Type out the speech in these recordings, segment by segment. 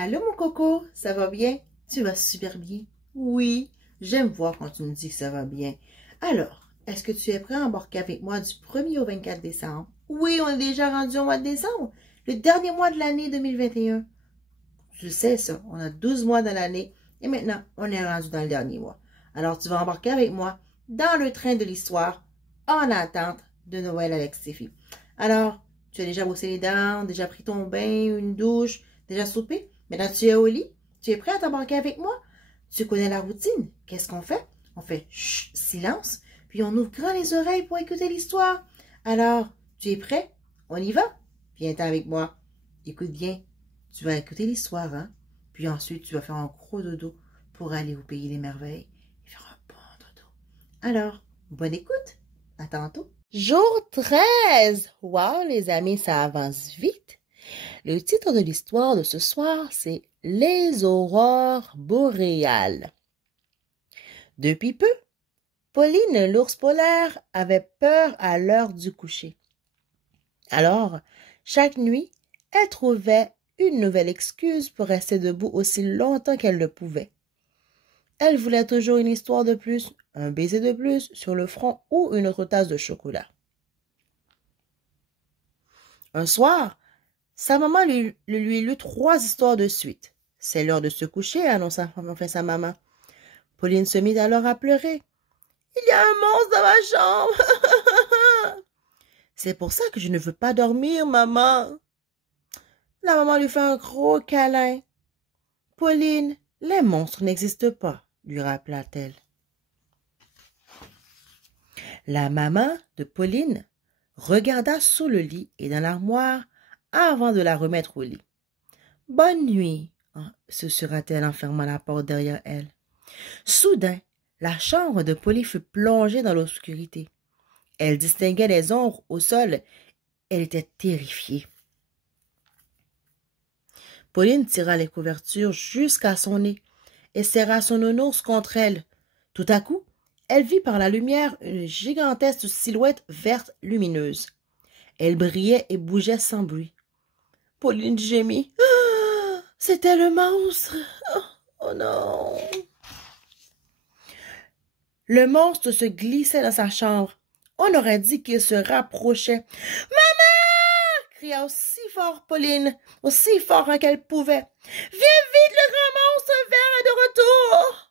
Allô mon coco, ça va bien? Tu vas super bien? Oui, j'aime voir quand tu me dis que ça va bien. Alors, est-ce que tu es prêt à embarquer avec moi du 1er au 24 décembre? Oui, on est déjà rendu au mois de décembre, le dernier mois de l'année 2021. Je sais ça, on a 12 mois dans l'année et maintenant, on est rendu dans le dernier mois. Alors, tu vas embarquer avec moi dans le train de l'histoire en attente de Noël avec Stéphie. Alors, tu as déjà brossé les dents, déjà pris ton bain, une douche, déjà soupé? Maintenant, tu es au lit? Tu es prêt à t'embarquer avec moi? Tu connais la routine. Qu'est-ce qu'on fait? On fait chut, silence, puis on ouvre grand les oreilles pour écouter l'histoire. Alors, tu es prêt? On y va? Viens-t'en avec moi. Écoute bien. Tu vas écouter l'histoire, hein? Puis ensuite, tu vas faire un gros dodo pour aller au pays des merveilles et faire un bon dodo. Alors, bonne écoute. À tantôt. Jour 13. Wow, les amis, ça avance vite. Le titre de l'histoire de ce soir, c'est Les aurores boréales. Depuis peu, Pauline, l'ours polaire, avait peur à l'heure du coucher. Alors, chaque nuit, elle trouvait une nouvelle excuse pour rester debout aussi longtemps qu'elle le pouvait. Elle voulait toujours une histoire de plus, un baiser de plus sur le front ou une autre tasse de chocolat. Un soir, sa maman lui lut 3 histoires de suite. « C'est l'heure de se coucher », annonça enfin sa maman. Pauline se mit alors à pleurer. « Il y a un monstre dans ma chambre. »« C'est pour ça que je ne veux pas dormir, maman. » La maman lui fait un gros câlin. « Pauline, les monstres n'existent pas, » lui rappela-t-elle. La maman de Pauline regarda sous le lit et dans l'armoire avant de la remettre au lit. « Bonne nuit, » susurra-t-elle en fermant la porte derrière elle. Soudain, la chambre de Pauline fut plongée dans l'obscurité. Elle distinguait des ombres au sol. Elle était terrifiée. Pauline tira les couvertures jusqu'à son nez et serra son nounours contre elle. Tout à coup, elle vit par la lumière une gigantesque silhouette verte lumineuse. Elle brillait et bougeait sans bruit. Pauline gémit. Ah, c'était le monstre. Oh non. Le monstre se glissait dans sa chambre. On aurait dit qu'il se rapprochait. « Maman !» cria aussi fort Pauline, aussi fort qu'elle pouvait. « Viens vite, le grand monstre vert est de retour !»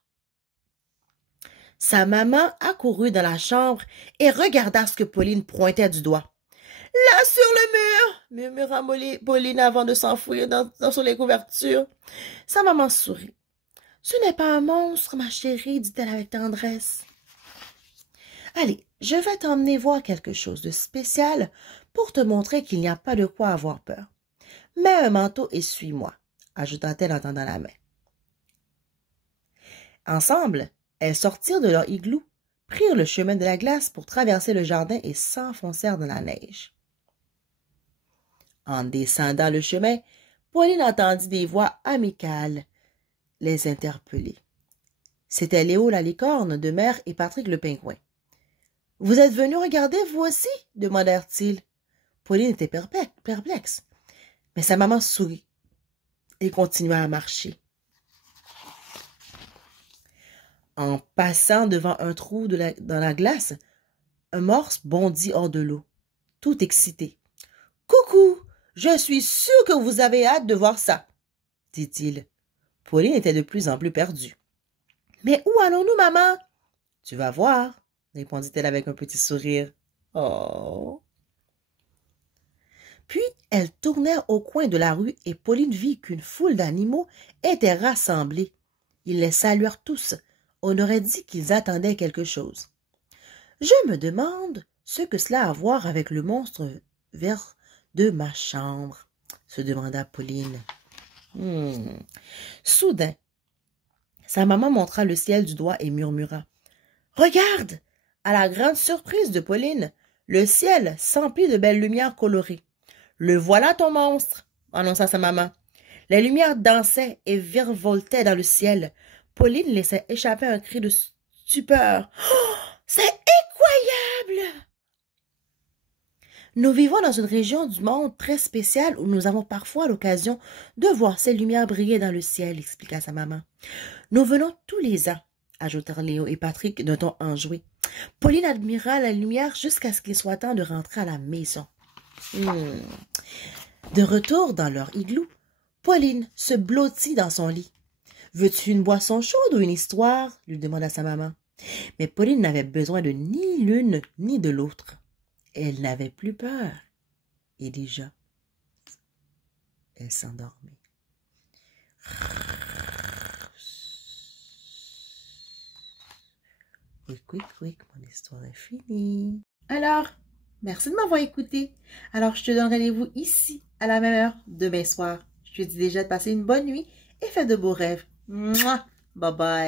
Sa maman accourut dans la chambre et regarda ce que Pauline pointait du doigt. « Là sur le mur !» murmura Pauline avant de s'enfouir sous les couvertures. Sa maman sourit. « Ce n'est pas un monstre, ma chérie, dit-elle avec tendresse. Allez, je vais t'emmener voir quelque chose de spécial pour te montrer qu'il n'y a pas de quoi avoir peur. Mets un manteau et suis-moi, ajouta-t-elle en tendant la main. Ensemble, elles sortirent de leur igloo, prirent le chemin de la glace pour traverser le jardin et s'enfoncèrent dans la neige. En descendant le chemin, Pauline entendit des voix amicales les interpeller. C'était Léo la licorne de mer et Patrick le pingouin. « Vous êtes venus regarder, vous aussi ?» demandèrent-ils. Pauline était perplexe, mais sa maman sourit et continua à marcher. En passant devant un trou dans la glace, un morse bondit hors de l'eau, tout excité. « Coucou, je suis sûr que vous avez hâte de voir ça, » dit-il. Pauline était de plus en plus perdue. « Mais où allons-nous, maman? »« Tu vas voir, » répondit-elle avec un petit sourire. « Oh !» Puis, elles tournèrent au coin de la rue et Pauline vit qu'une foule d'animaux était rassemblée. Ils les saluèrent tous. On aurait dit qu'ils attendaient quelque chose. « Je me demande ce que cela a à voir avec le monstre vert de ma chambre, » se demanda Pauline. Soudain, sa maman montra le ciel du doigt et murmura. « Regarde !» À la grande surprise de Pauline, le ciel s'emplit de belles lumières colorées. « Le voilà ton monstre !» annonça sa maman. Les lumières dansaient et virevoltaient dans le ciel. Pauline laissait échapper un cri de stupeur. « Oh, c'est incroyable !» Nous vivons dans une région du monde très spéciale où nous avons parfois l'occasion de voir ces lumières briller dans le ciel, expliqua sa maman. Nous venons tous les ans, ajoutèrent Léo et Patrick d'un ton enjoué. Pauline admira la lumière jusqu'à ce qu'il soit temps de rentrer à la maison. De retour dans leur igloo, Pauline se blottit dans son lit. « Veux-tu une boisson chaude ou une histoire ?» lui demanda sa maman. Mais Pauline n'avait besoin de ni l'une ni de l'autre. Elle n'avait plus peur. Et déjà, elle s'endormait. Quick, mon histoire est finie. Alors, merci de m'avoir écouté. Alors, je te donne rendez-vous ici, à la même heure, demain soir. Je te dis déjà de passer une bonne nuit et fais de beaux rêves. Mouah! Bye bye.